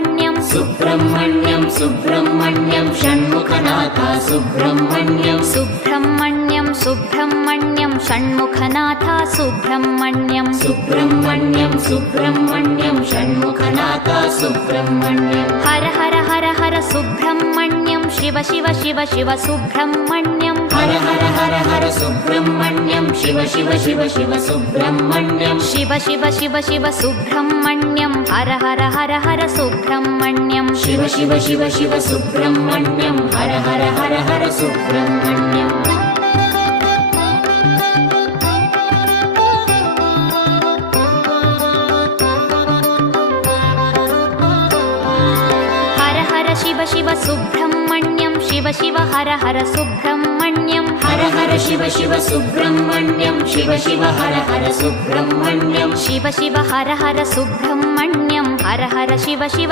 Subrahmanyam Subrahmanyam Subrahmanyam षण्मुखनाथा Subrahmanyam Subrahmanyam Subrahmanyam षण्मुखनाथा Subrahmanyam Subrahmanyam Subrahmanyam षण्मुखनाथा Subrahmanyam Har Har Har Har Subrahmanyam Shiva Shiva Shiva Shiva Subrahmanyam Har Har Har Har Subrahmanyam Shiva Shiva Shiva Shiva Subrahmanyam Shiva Shiva Shiva Shiva Subrahmanyam Har Har Har Har Subrahmanyam Shiva Shiva Shiva Shiva Subrahmanyam Har Har Har Har Subrahmanyam Har Har Shiva Shiva Subrahmanyam Shiva Shiva Har Har Subrahmanyam Har Har Shiva Shiva Subrahmanyam Shiva Shiva Har Har Subrahmanyam Shiva Shiva Har Har Subrahmanyam Har Har Shiva Shiva